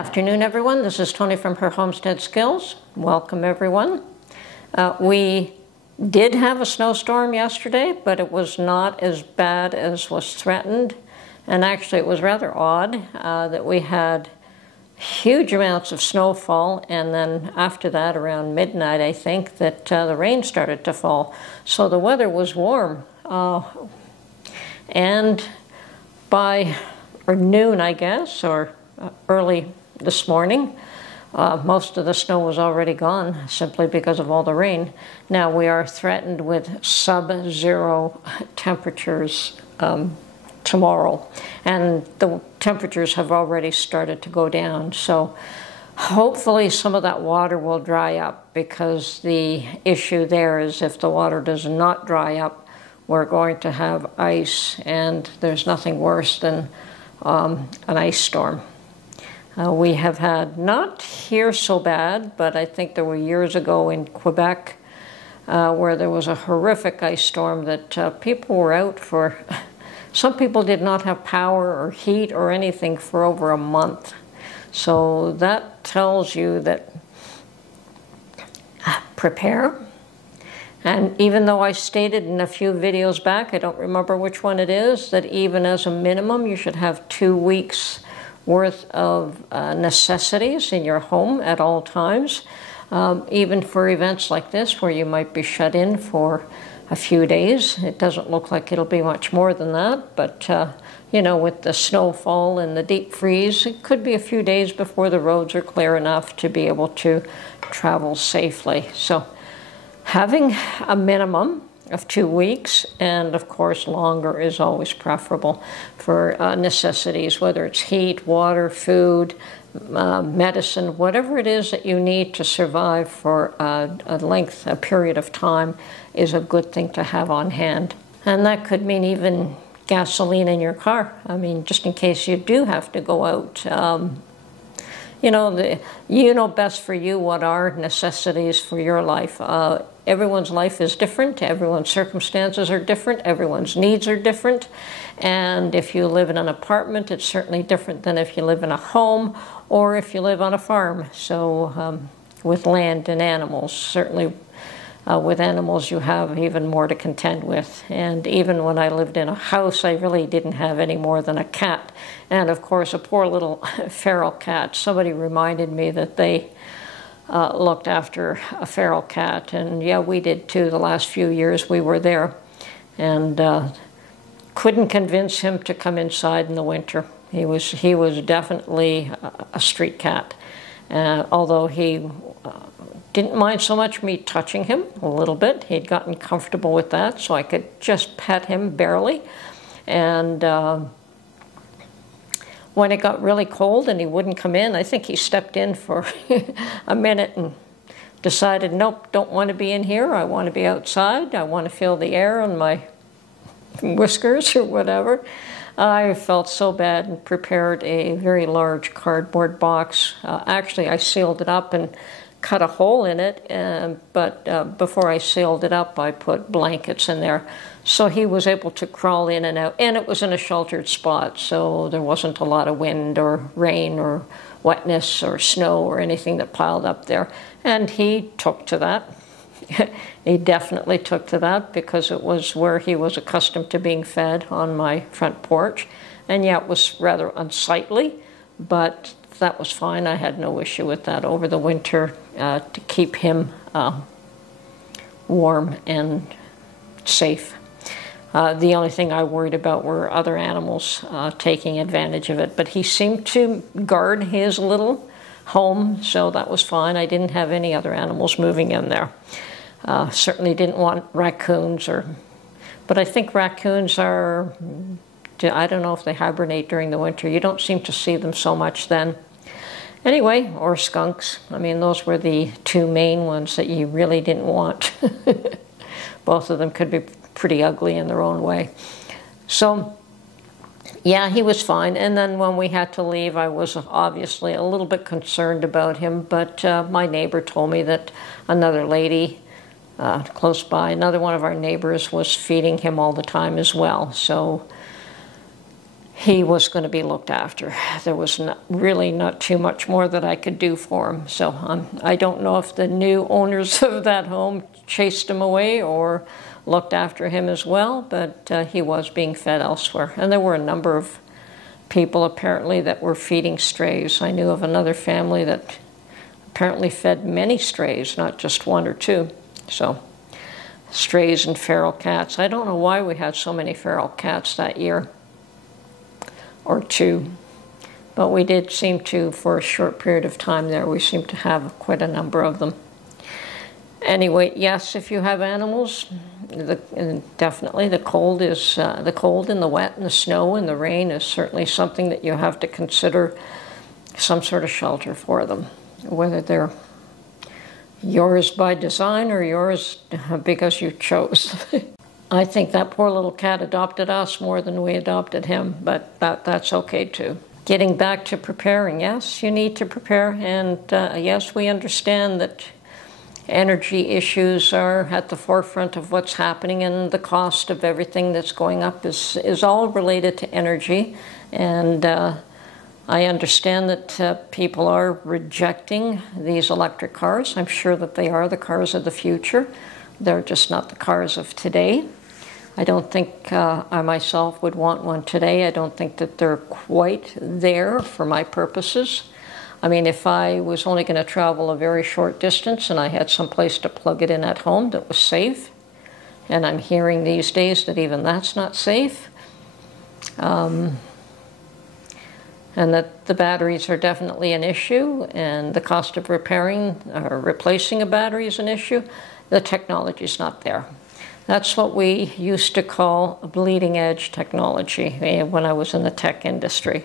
afternoon, everyone. This is Tony from Her Homestead Skills. Welcome, everyone. We did have a snowstorm yesterday, but it was not as bad as was threatened. And actually, it was rather odd that we had huge amounts of snowfall, and then after that, around midnight, I think, that the rain started to fall. So the weather was warm. And by noon, I guess, or early this morning, most of the snow was already gone simply because of all the rain. Now we are threatened with sub-zero temperatures tomorrow, and the temperatures have already started to go down. So hopefully some of that water will dry up, because the issue there is if the water does not dry up, we're going to have ice, and there's nothing worse than an ice storm. We have had, not here so bad, but I think there were years ago in Quebec where there was a horrific ice storm that people were out for. Some people did not have power or heat or anything for over a month. So that tells you that prepare. And even though I stated in a few videos back, I don't remember which one it is, that even as a minimum you should have 2 weeks worth of necessities in your home at all times, even for events like this where you might be shut in for a few days. It doesn't look like it'll be much more than that, but you know, with the snowfall and the deep freeze, it could be a few days before the roads are clear enough to be able to travel safely. So having a minimum of 2 weeks, and of course longer, is always preferable for necessities, whether it's heat, water, food, medicine, whatever it is that you need to survive for a period of time is a good thing to have on hand. And that could mean even gasoline in your car. I mean, just in case you do have to go out. You know best for you what are necessities for your life. Everyone's life is different. Everyone's circumstances are different. Everyone's needs are different. And if you live in an apartment, it's certainly different than if you live in a home or if you live on a farm. So with land and animals, certainly with animals you have even more to contend with. And even when I lived in a house, I really didn't have any more than a cat. And of course, a poor little feral cat. Somebody reminded me that they looked after a feral cat. And yeah, we did too. The last few years we were there. And couldn't convince him to come inside in the winter. He was definitely a street cat. Although he didn't mind so much me touching him a little bit. He'd gotten comfortable with that, so I could just pet him barely. And when it got really cold and he wouldn't come in, I think he stepped in for a minute and decided, nope, don't want to be in here. I want to be outside. I want to feel the air on my whiskers or whatever. I felt so bad and prepared a very large cardboard box. Actually, I sealed it up and cut a hole in it, but before I sealed it up, I put blankets in there. So he was able to crawl in and out, and it was in a sheltered spot, so there wasn't a lot of wind or rain or wetness or snow or anything that piled up there. And he took to that. He definitely took to that, because it was where he was accustomed to being fed, on my front porch. And yeah, it was rather unsightly, but that was fine. I had no issue with that over the winter to keep him warm and safe. The only thing I worried about were other animals taking advantage of it, but he seemed to guard his little home, so that was fine. I didn't have any other animals moving in there. Certainly didn't want raccoons, but I think raccoons are, I don't know if they hibernate during the winter. You don't seem to see them so much then. Anyway, or skunks. I mean, those were the two main ones that you really didn't want. Both of them could be pretty ugly in their own way. So, yeah, he was fine. And then when we had to leave, I was obviously a little bit concerned about him, but my neighbor told me that another lady close by, another one of our neighbors, was feeding him all the time as well. So he was going to be looked after. There was really not too much more that I could do for him. So I don't know if the new owners of that home chased him away or looked after him as well, but he was being fed elsewhere. And there were a number of people apparently that were feeding strays. I knew of another family that apparently fed many strays, not just one or two. So strays and feral cats. I don't know why we had so many feral cats that year or two, but we did seem to, for a short period of time there, we seemed to have quite a number of them. Anyway, yes, if you have animals, definitely the cold is the cold and the wet and the snow and the rain is certainly something that you have to consider some sort of shelter for them, whether they're yours by design or yours because you chose. I think that poor little cat adopted us more than we adopted him, but that's okay too. Getting back to preparing, yes, you need to prepare, and yes, we understand that energy issues are at the forefront of what's happening, and the cost of everything that's going up is all related to energy. And I understand that people are rejecting these electric cars. I'm sure that they are the cars of the future. They're just not the cars of today. I don't think I myself would want one today. I don't think that they're quite there for my purposes. I mean, if I was only going to travel a very short distance and I had some place to plug it in at home that was safe, and I'm hearing these days that even that's not safe, and that the batteries are definitely an issue, and the cost of repairing or replacing a battery is an issue, the technology is not there. That's what we used to call bleeding edge technology when I was in the tech industry.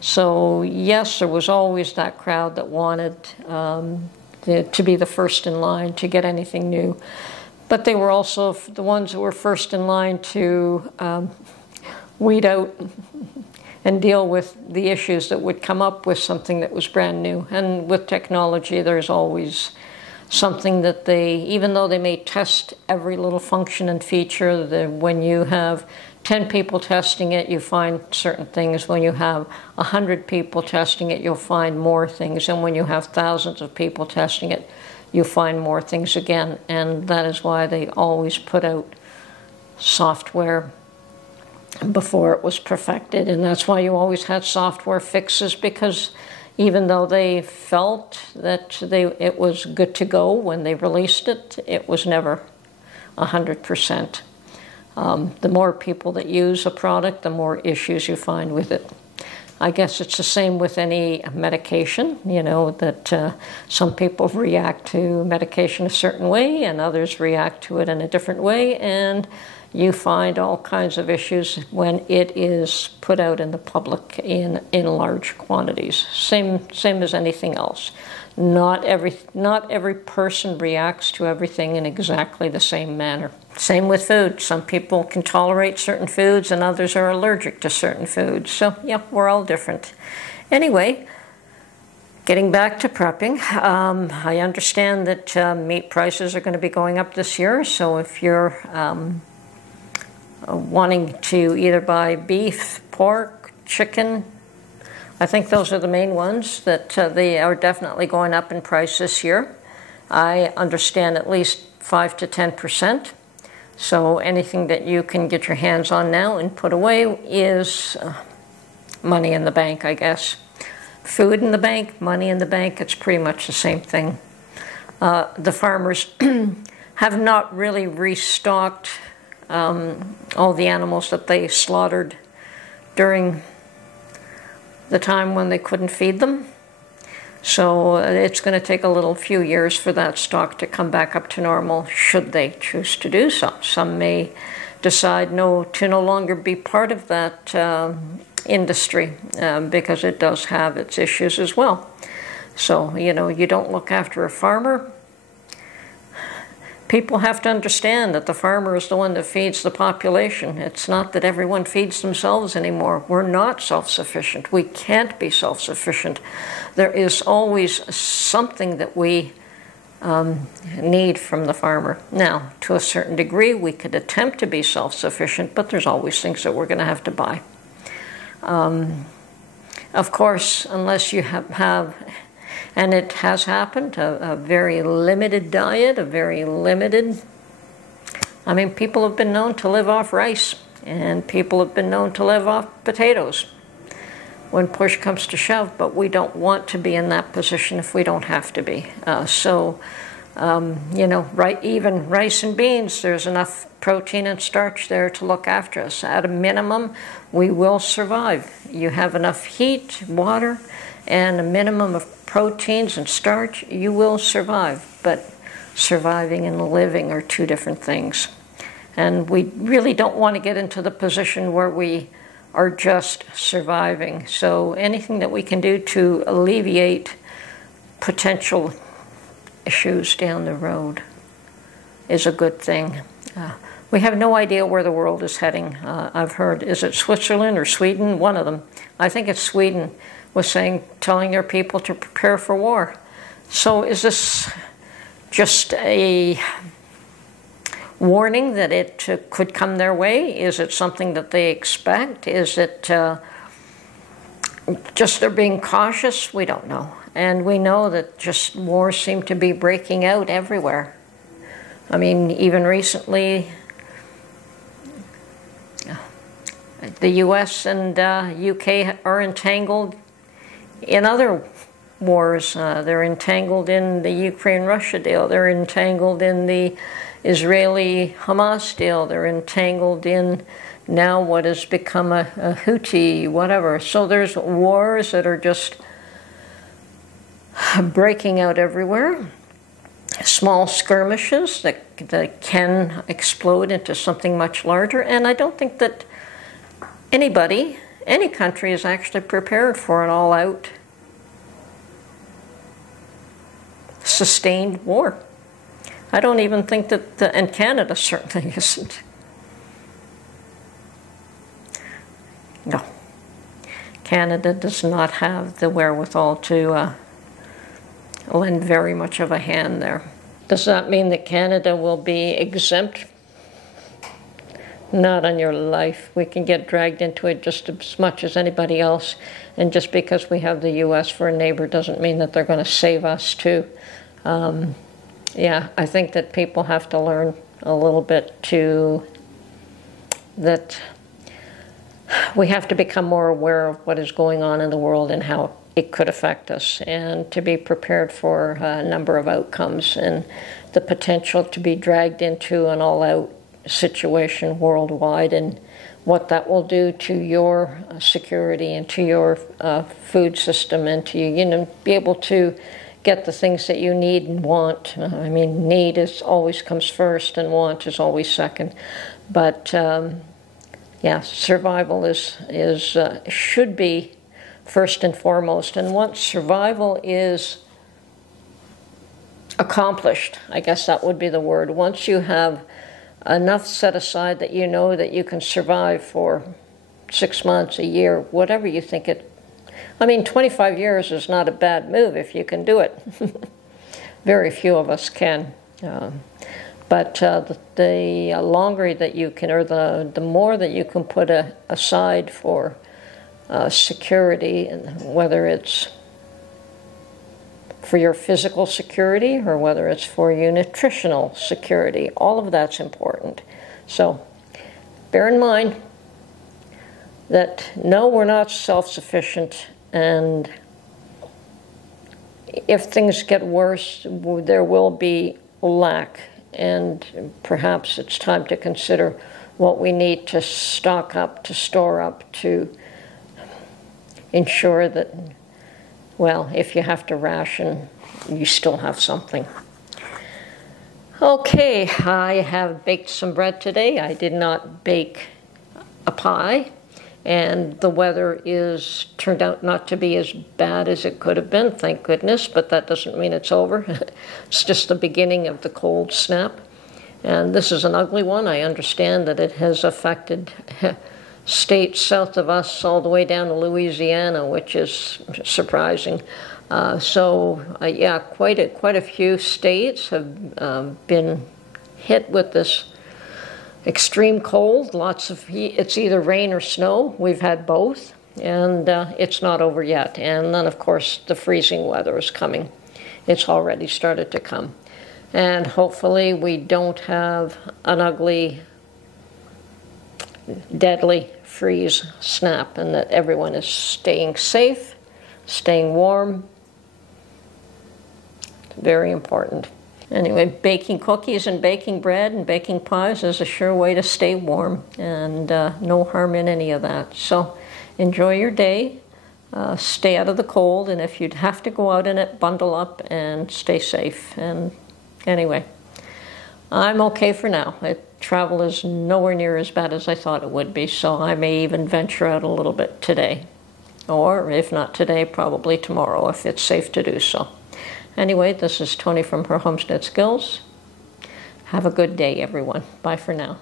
So yes, there was always that crowd that wanted to be the first in line to get anything new. But they were also the ones that were first in line to weed out and deal with the issues that would come up with something that was brand new. And with technology, there's always something that they, even though they may test every little function and feature, when you have 10 people testing it, you find certain things. When you have 100 people testing it, you'll find more things. And when you have thousands of people testing it, you find more things again. And that is why they always put out software before it was perfected. And that's why you always had software fixes, because even though they felt that it was good to go when they released it, it was never 100%. The more people that use a product, the more issues you find with it. I guess it's the same with any medication, you know, that some people react to medication a certain way and others react to it in a different way, and you find all kinds of issues when it is put out in the public in large quantities. Same as anything else. Not every person reacts to everything in exactly the same manner. Same with food. Some people can tolerate certain foods and others are allergic to certain foods. So yeah, we're all different. Anyway, getting back to prepping, I understand that meat prices are going to be going up this year. So if you're wanting to either buy beef, pork, chicken, I think those are the main ones that they are definitely going up in price this year. I understand at least 5 to 10%. So anything that you can get your hands on now and put away is money in the bank, I guess. Food in the bank, money in the bank, it's pretty much the same thing. The farmers have not really restocked all the animals that they slaughtered during the time when they couldn't feed them. So it's going to take a few years for that stock to come back up to normal, should they choose to do so. Some may decide to no longer be part of that industry because it does have its issues as well. So, you know, you don't look after a farmer. People have to understand that the farmer is the one that feeds the population. It's not that everyone feeds themselves anymore. We're not self-sufficient. We can't be self-sufficient. There is always something that we need from the farmer. Now, to a certain degree, we could attempt to be self-sufficient, but there's always things that we're going to have to buy. Of course, unless you have and it has happened, a very limited diet, a very limited, I mean, people have been known to live off rice, and people have been known to live off potatoes when push comes to shove, but we don't want to be in that position if we don't have to be. You know, even rice and beans, there's enough protein and starch there to look after us. At a minimum, we will survive. You have enough heat, water, and a minimum of proteins and starch, you will survive. But surviving and living are two different things. And we really don't want to get into the position where we are just surviving. So anything that we can do to alleviate potential issues down the road is a good thing. We have no idea where the world is heading. I've heard, is it Switzerland or Sweden? One of them. I think it's Sweden was telling their people to prepare for war. So is this just a warning that it could come their way? Is it something that they expect? Is it just they're being cautious? We don't know. And we know that just wars seem to be breaking out everywhere. I mean, even recently, the US and UK are entangled in other wars. They're entangled in the Ukraine-Russia deal. They're entangled in the Israeli-Hamas deal. They're entangled in now what has become a Houthi, whatever. So there's wars that are just breaking out everywhere. Small skirmishes that can explode into something much larger. And I don't think that anybody, any country is actually prepared for an all-out sustained war. I don't even think that, and Canada certainly isn't. No. Canada does not have the wherewithal to lend very much of a hand there. Does that mean that Canada will be exempt? Not on your life. We can get dragged into it just as much as anybody else, and just because we have the U.S. for a neighbor doesn't mean that they're going to save us too. Yeah, I think that people have to learn a little bit that we have to become more aware of what is going on in the world and how it could affect us, and to be prepared for a number of outcomes and the potential to be dragged into an all-out situation worldwide, and what that will do to your security and to your food system, and to, you know, be able to get the things that you need and want. I mean, need is always comes first and want is always second. But yeah, survival is should be first and foremost. And once survival is accomplished, I guess that would be the word. Once you have enough set aside that you know that you can survive for 6 months, a year, whatever you think it. I mean, 25 years is not a bad move if you can do it. Very few of us can. But the longer that you can, or the more that you can put aside for security, and whether it's for your physical security or whether it's for your nutritional security, all of that's important. So bear in mind that no, we're not self-sufficient, and if things get worse, there will be lack, and perhaps it's time to consider what we need to stock up, to store up, to ensure that, well, if you have to ration, you still have something. Okay, I have baked some bread today. I did not bake a pie, and the weather turned out not to be as bad as it could have been, thank goodness, but that doesn't mean it's over. It's just the beginning of the cold snap. And this is an ugly one. I understand that it has affected states south of us all the way down to Louisiana, which is surprising. Yeah, quite a few states have been hit with this extreme cold, lots of heat. It's either rain or snow. We've had both. and it's not over yet. And then, of course, the freezing weather is coming. It's already started to come. And hopefully we don't have an ugly, deadly freeze snap, and that everyone is staying safe, staying warm. Very important. Anyway, baking cookies and baking bread and baking pies is a sure way to stay warm, and no harm in any of that. So enjoy your day, stay out of the cold, and if you'd have to go out in it, bundle up and stay safe. And anyway, I'm okay for now. Travel is nowhere near as bad as I thought it would be, so I may even venture out a little bit today. Or if not today, probably tomorrow, if it's safe to do so. Anyway, this is Tony from Her Homestead Skills. Have a good day, everyone. Bye for now.